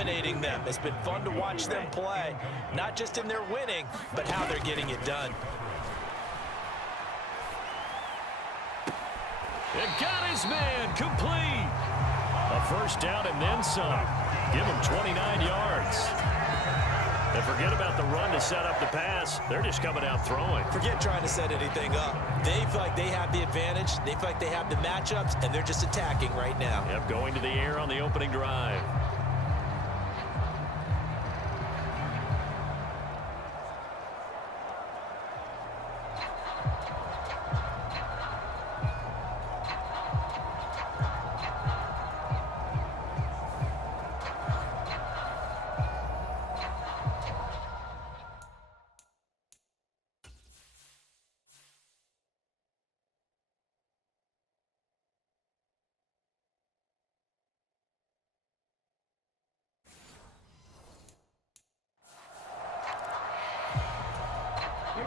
dominating them. It's been fun to watch them play, not just in their winning, but how they're getting it done. It got his man complete. A first down and then some. Give him 29 yards. And forget about the run to set up the pass. They're just coming out throwing. Forget trying to set anything up. They feel like they have the advantage. They feel like they have the matchups, and they're just attacking right now. Yep, going to the air on the opening drive.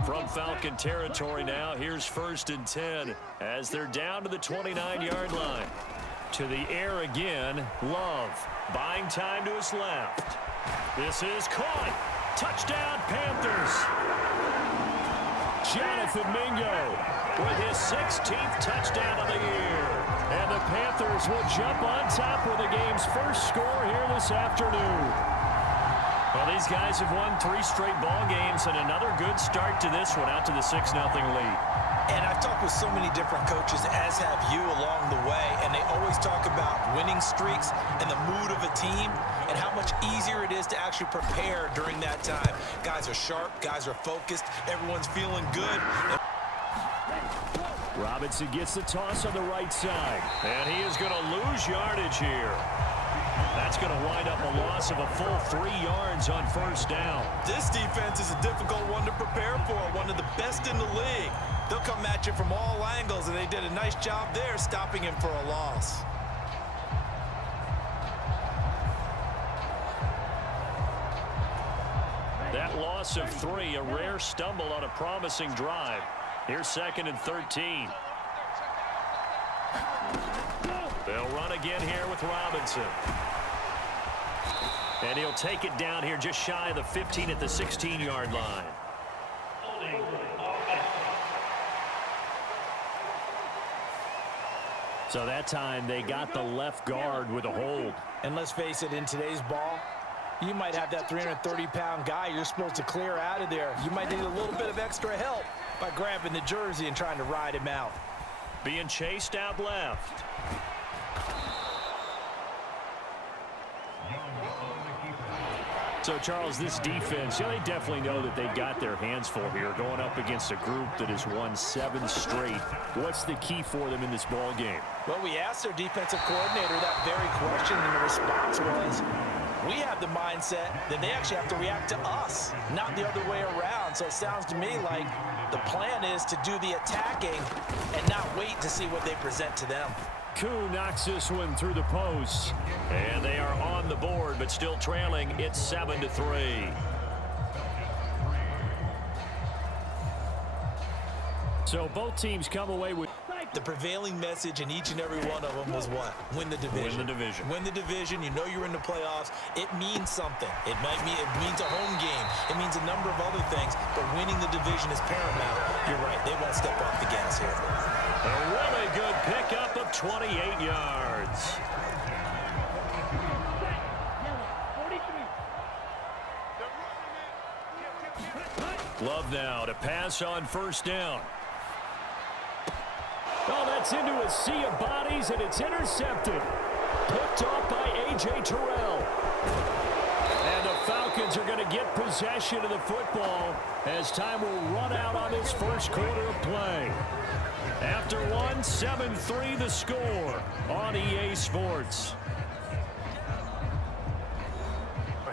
From Falcon territory now, here's 1st and 10 as they're down to the 29-yard line. To the air again, Love buying time to his left. This is caught. Touchdown, Panthers. Jonathan Mingo with his 16th touchdown of the year. And the Panthers will jump on top with the game's first score here this afternoon. Well, these guys have won 3 straight ball games and another good start to this one, out to the 6-0 lead. And I've talked with so many different coaches, as have you, along the way, and they always talk about winning streaks and the mood of a team and how much easier it is to actually prepare during that time. Guys are sharp, guys are focused, everyone's feeling good. Robinson gets the toss on the right side, and he is going to lose yardage here. That's going to wind up a loss of a full 3 yards on first down. This defense is a difficult one to prepare for, one of the best in the league. They'll come at you from all angles, and they did a nice job there stopping him for a loss. That loss of 3, a rare stumble on a promising drive. Here's 2nd and 13. They'll run again here with Robinson. And he'll take it down here just shy of the 15 at the 16-yard line. So that time they got the left guard with a hold. And let's face it, in today's ball, you might have that 330-pound guy you're supposed to clear out of there. You might need a little bit of extra help by grabbing the jersey and trying to ride him out. Being chased out left. So, Charles, this defense, they definitely know that they've got their hands full here going up against a group that has won 7 straight. What's the key for them in this ball game? Well, we asked their defensive coordinator that very question, and the response was, we have the mindset that they actually have to react to us, not the other way around. So it sounds to me like the plan is to do the attacking and not wait to see what they present to them. Koo knocks this one through the post. And they are on the board, but still trailing. It's 7-3. So both teams come away with... The prevailing message in each and every one of them was what? Win the division. Win the division. Win the division. You know you're in the playoffs. It means something. It means a home game. It means a number of other things, but winning the division is paramount. You're right. They won't step off the gas here. A really good pickup of 28 yards. Love now to pass on first down. Oh, that's into a sea of bodies, and it's intercepted. Picked off by A.J. Terrell. And the Falcons are going to get possession of the football as time will run out on this first quarter of play. After one, 7-3 the score on EA Sports.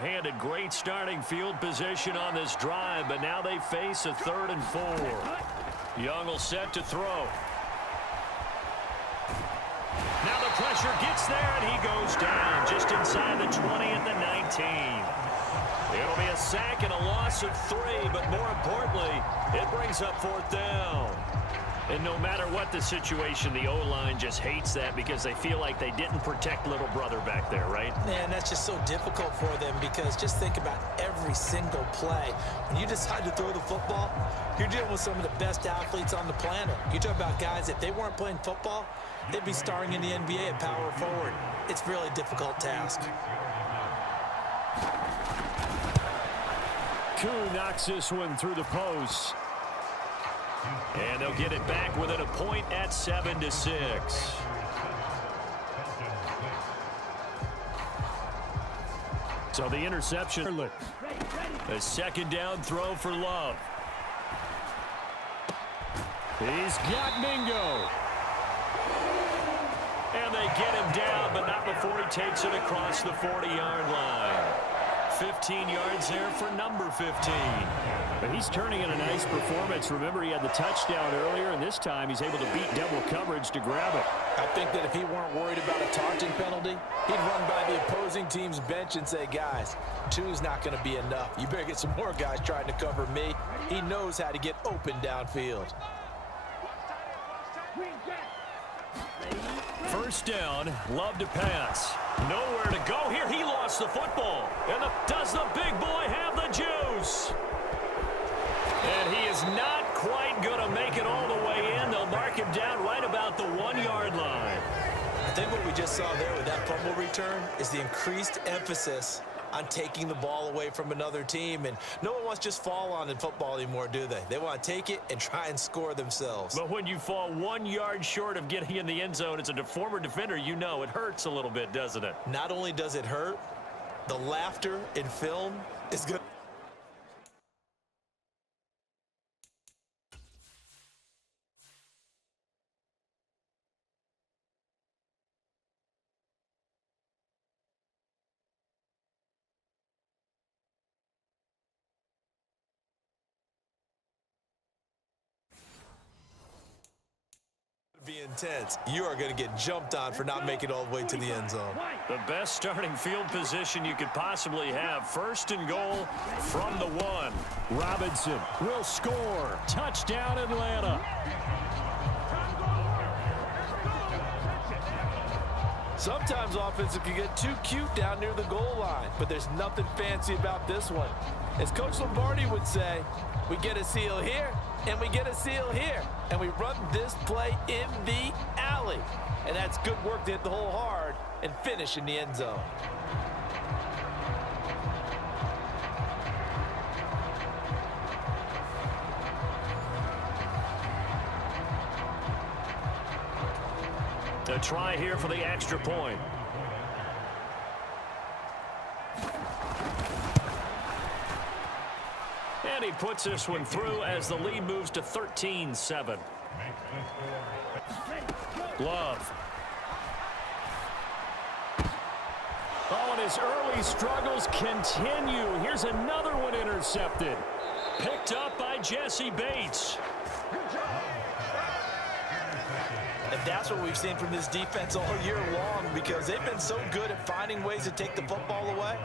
Handed great starting field position on this drive, but now they face a 3rd and 4. Young will set to throw. Now the pressure gets there, and he goes down just inside the 20 at the 19. It'll be a sack and a loss of 3, but more importantly, it brings up 4th down. And no matter what the situation, the O-line just hates that because they feel like they didn't protect little brother back there, right? Man, that's just so difficult for them because just think about every single play. When you decide to throw the football, you're dealing with some of the best athletes on the planet. You talk about guys, if they weren't playing football, they'd be starring in the NBA at power forward. It's a really difficult task. Koo knocks this one through the post. And they'll get it back within a point at 7-6. So the interception. A second down throw for Love. He's got Mingo. And they get him down, but not before he takes it across the 40-yard line. 15 yards there for number 15. But he's turning in a nice performance. Remember, he had the touchdown earlier, and this time he's able to beat double coverage to grab it. I think that if he weren't worried about a taunting penalty, he'd run by the opposing team's bench and say, guys, 2 is not going to be enough. You better get some more guys trying to cover me. He knows how to get open downfield. First down, Love to pass. Nowhere to go here. He lost the football. And does the big boy have the juice? And he is not quite going to make it all the way in. They'll mark him down right about the 1-yard line. I think what we just saw there with that fumble return is the increased emphasis on taking the ball away from another team. And no one wants to just fall on in football anymore, do they? They want to take it and try and score themselves. But when you fall 1 yard short of getting in the end zone as a former defender, you know it hurts a little bit, doesn't it? Not only does it hurt, the laughter in film is good. Be intense. You are going to get jumped on for not making it all the way to the end zone. The best starting field position you could possibly have. First and goal from the 1. Robinson will score. Touchdown, Atlanta. Sometimes offenses can get too cute down near the goal line, but there's nothing fancy about this one. As Coach Lombardi would say, we get a seal here, and we get a seal here, and we run this play in the alley. And that's good work to hit the hole hard and finish in the end zone. A try here for the extra point. And he puts this one through as the lead moves to 13-7. Love. Oh, and his early struggles continue. Here's another one intercepted. Picked up by Jesse Bates. And that's what we've seen from this defense all year long, because they've been so good at finding ways to take the football away.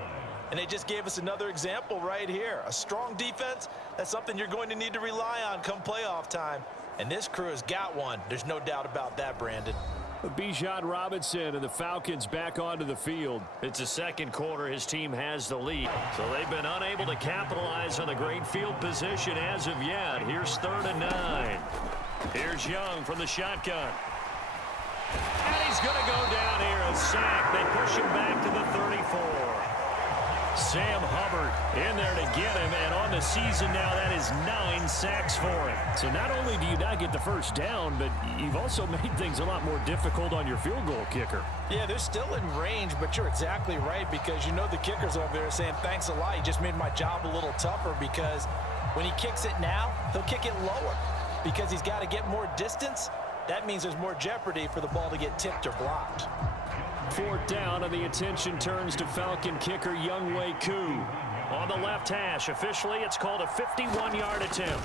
And they just gave us another example right here. A strong defense, that's something you're going to need to rely on come playoff time. And this crew has got one. There's no doubt about that, Brandon. Bijan Robinson and the Falcons back onto the field. It's the second quarter. His team has the lead. So they've been unable to capitalize on the great field position as of yet. Here's 3rd and 9. Here's Young from the shotgun. And he's going to go down here, a sack. They push him back to the 34. Sam Hubbard in there to get him, and on the season now, that is 9 sacks for him. So not only do you not get the first down, but you've also made things a lot more difficult on your field goal kicker. Yeah, they're still in range, but you're exactly right, because you know the kicker's over there saying, thanks a lot, you just made my job a little tougher, because when he kicks it now, he'll kick it lower, because he's got to get more distance. That means there's more jeopardy for the ball to get tipped or blocked. 4th down, and the attention turns to Falcon kicker Younghoe Koo. On the left hash, officially it's called a 51-yard attempt.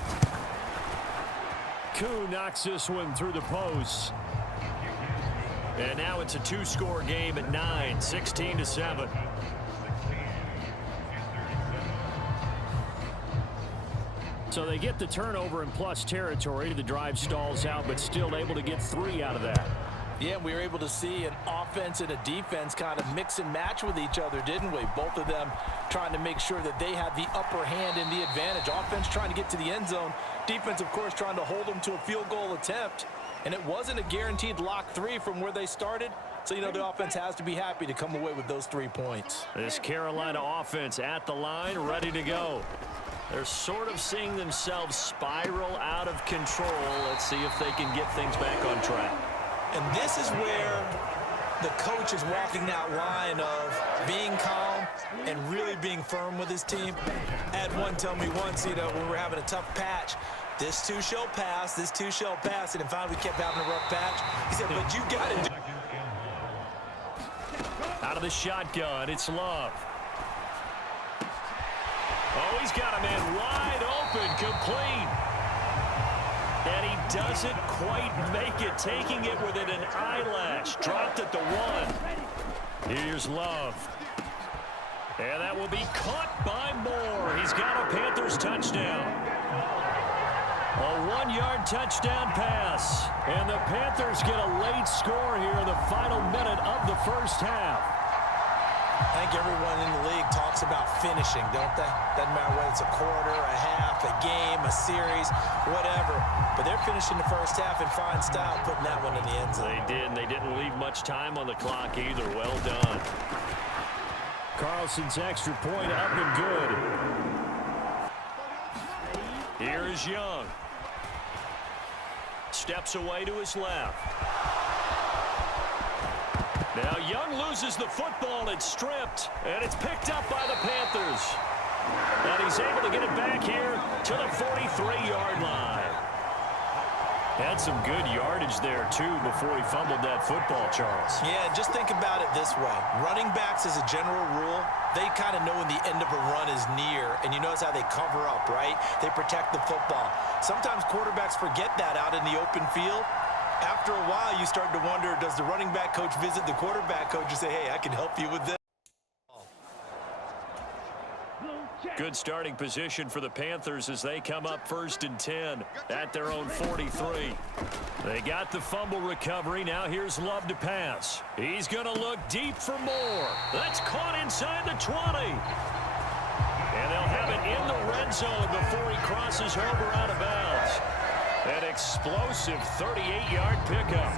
Koo knocks this one through the post. And now it's a 2-score game at 9, 16-7. So they get the turnover in plus territory. The drive stalls out, but still able to get 3 out of that. Yeah, we were able to see an offense and a defense kind of mix and match with each other, didn't we? Both of them trying to make sure that they had the upper hand and the advantage. Offense trying to get to the end zone. Defense, of course, trying to hold them to a field goal attempt. And it wasn't a guaranteed lock 3 from where they started. So, the offense has to be happy to come away with those 3 points. This Carolina offense at the line, ready to go. They're sort of seeing themselves spiral out of control. Let's see if they can get things back on track. And this is where the coach is walking that line of being calm and really being firm with his team. I had one tell me once, when we're having a tough patch, this too shall pass, this too shall pass. And finally we kept having a rough patch. He said, but you got to do. Out of the shotgun, it's Love. Oh, he's got a man wide open, complete. And he doesn't quite make it, taking it within an eyelash. Dropped at the 1. Here's Love. And that will be caught by Moore. He's got a Panthers touchdown. A 1-yard touchdown pass. And the Panthers get a late score here in the final minute of the first half. I think everyone in the league talks about finishing, don't they? Doesn't matter whether it's a quarter, a half, a game, a series, whatever. But they're finishing the first half in fine style, putting that one in the end zone. They did, and they didn't leave much time on the clock either. Well done. Carlson's extra point up and good. Here is Young. Steps away to his left. Now Young loses the football. It's stripped, and it's picked up by the Panthers. And he's able to get it back here to the 43-yard line. Had some good yardage there, too, before he fumbled that football, Charles. Yeah, just think about it this way. Running backs, as a general rule, they kind of know when the end of a run is near, and you notice how they cover up, right? They protect the football. Sometimes quarterbacks forget that out in the open field. After a while, you start to wonder, does the running back coach visit the quarterback coach and say, hey, I can help you with this? Good starting position for the Panthers as they come up 1st and 10 at their own 43. They got the fumble recovery. Now here's Love to pass. He's going to look deep for Moore. That's caught inside the 20. And they'll have it in the red zone before he crosses over out of bounds. An explosive 38-yard pickup.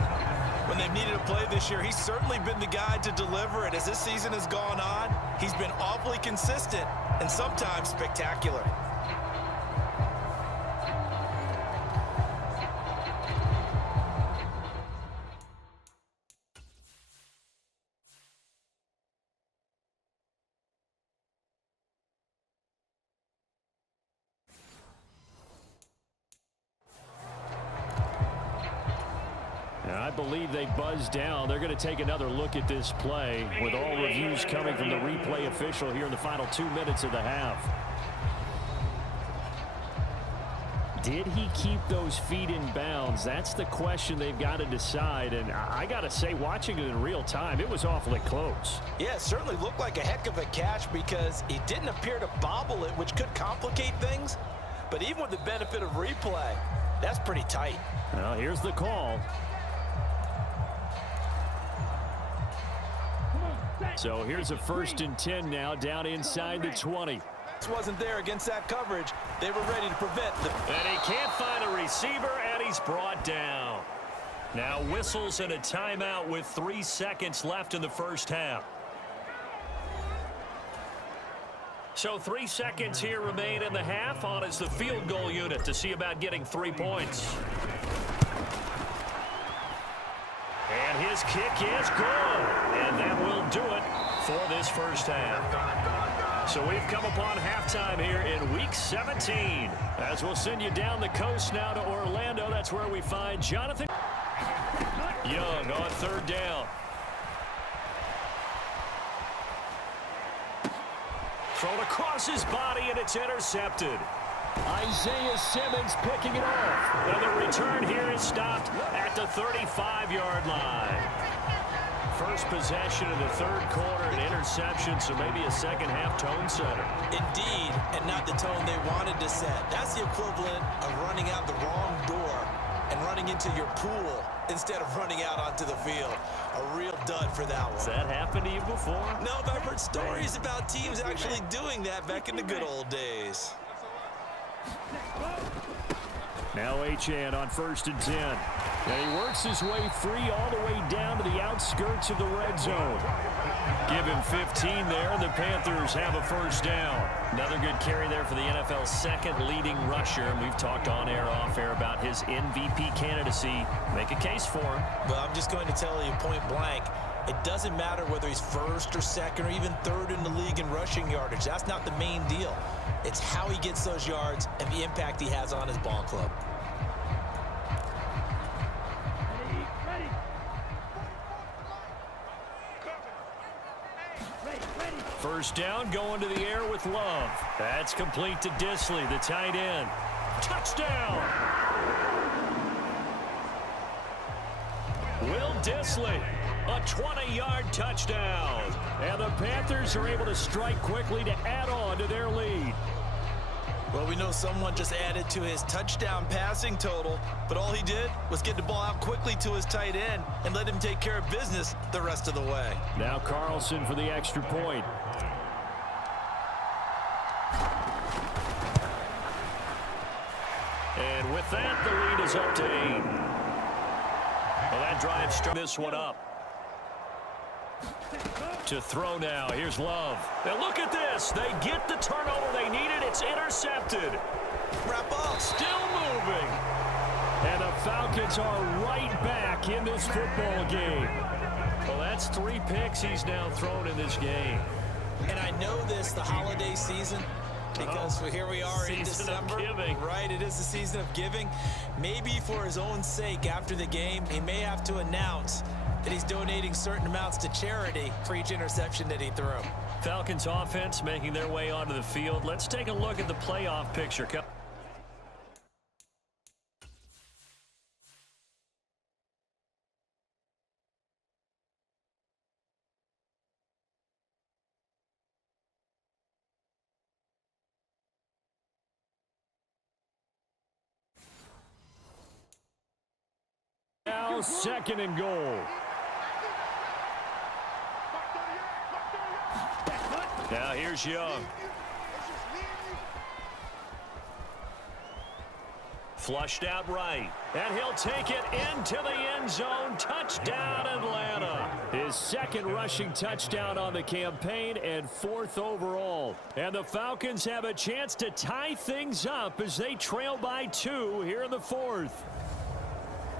When they've needed a play this year, he's certainly been the guy to deliver it. As this season has gone on, he's been awfully consistent and sometimes spectacular. I believe they buzzed down. They're going to take another look at this play with all reviews coming from the replay official here in the final 2 minutes of the half. Did he keep those feet in bounds? That's the question they've got to decide. And I got to say, watching it in real time, it was awfully close. Yeah, it certainly looked like a heck of a catch because he didn't appear to bobble it, which could complicate things. But even with the benefit of replay, that's pretty tight. Well, here's the call. So here's a 1st and 10 now down inside the 20. This wasn't there against that coverage. They were ready to prevent the... And he can't find a receiver, and he's brought down. Now whistles and a timeout with 3 seconds left in the first half. So 3 seconds here remain in the half. On is the field goal unit to see about getting 3 points. And his kick is good. And that will do it for this first half. So we've come upon halftime here in Week 17. As we'll send you down the coast now to Orlando. That's where we find Jonathan Young on 3rd down. Thrown across his body, and it's intercepted. Isaiah Simmons picking it off. And the return here is stopped at the 35-yard line. first possession of the third quarter, an interception, so maybe a second-half tone setter. Indeed, and not the tone they wanted to set. That's the equivalent of running out the wrong door and running into your pool instead of running out onto the field. A real dud for that one. Has that happened to you before? No, but I've heard stories about teams actually doing that back in the good old days. Now Achane on 1st and 10. And he works his way free all the way down to the outskirts of the red zone. Give him 15 there, and the Panthers have a first down. Another good carry there for the NFL's second leading rusher. And we've talked on air, off air about his MVP candidacy. Make a case for him. Well, I'm just going to tell you point blank, it doesn't matter whether he's first or second or even third in the league in rushing yardage. That's not the main deal. It's how he gets those yards and the impact he has on his ball club. First down, going to the air with Love. That's complete to Disley, the tight end. Touchdown! Will Disley, a 20-yard touchdown. And the Panthers are able to strike quickly to add on to their lead. Well, we know someone just added to his touchdown passing total, but all he did was get the ball out quickly to his tight end and let him take care of business the rest of the way. Now Carlson for the extra point. And with that, the lead is up to 8. Well, that drive started this one up. To throw now. Here's Love. Now look at this. They get the turnover they needed. It's intercepted. Wrap up. Still moving. And the Falcons are right back in this football game. Well, that's 3 picks he's now thrown in this game. And I know this, the holiday season, because here we are in December. Right, it is the season of giving. Maybe for his own sake after the game, he may have to announce that he's donating certain amounts to charity for each interception that he threw. Falcons offense making their way onto the field. Let's take a look at the playoff picture. Now 2nd and goal. Now here's Young. Flushed out right. And he'll take it into the end zone. Touchdown, Atlanta. His 2nd rushing touchdown on the campaign and 4th overall. And the Falcons have a chance to tie things up as they trail by 2 here in the 4th.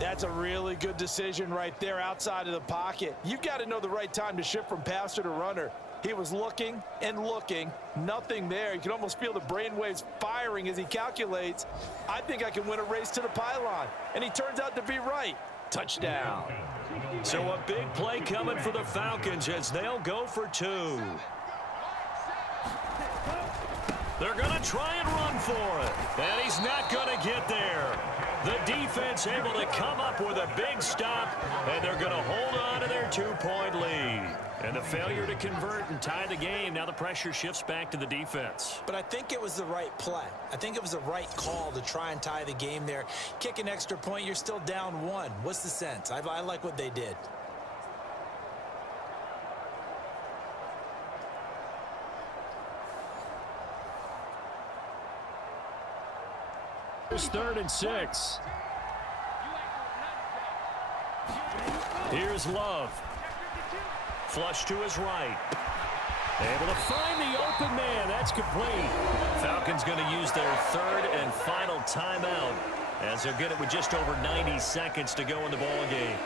That's a really good decision right there outside of the pocket. You've got to know the right time to shift from passer to runner. He was looking and looking, nothing there. You can almost feel the brainwaves firing as he calculates, I think I can win a race to the pylon. And he turns out to be right. Touchdown. So a big play coming for the Falcons as they'll go for 2. They're going to try and run for it. And he's not going to get there. The defense able to come up with a big stop, and they're going to hold on to their 2-point lead. And the failure to convert and tie the game, now the pressure shifts back to the defense. But I think it was the right play. I think it was the right call to try and tie the game there. Kick an extra point, you're still down 1. What's the sense? I like what they did. It's 3rd and 6. Here's Love. Flush to his right. Able to find the open man. That's complete. Falcons going to use their 3rd and final timeout as they'll get it with just over 90 seconds to go in the ball game.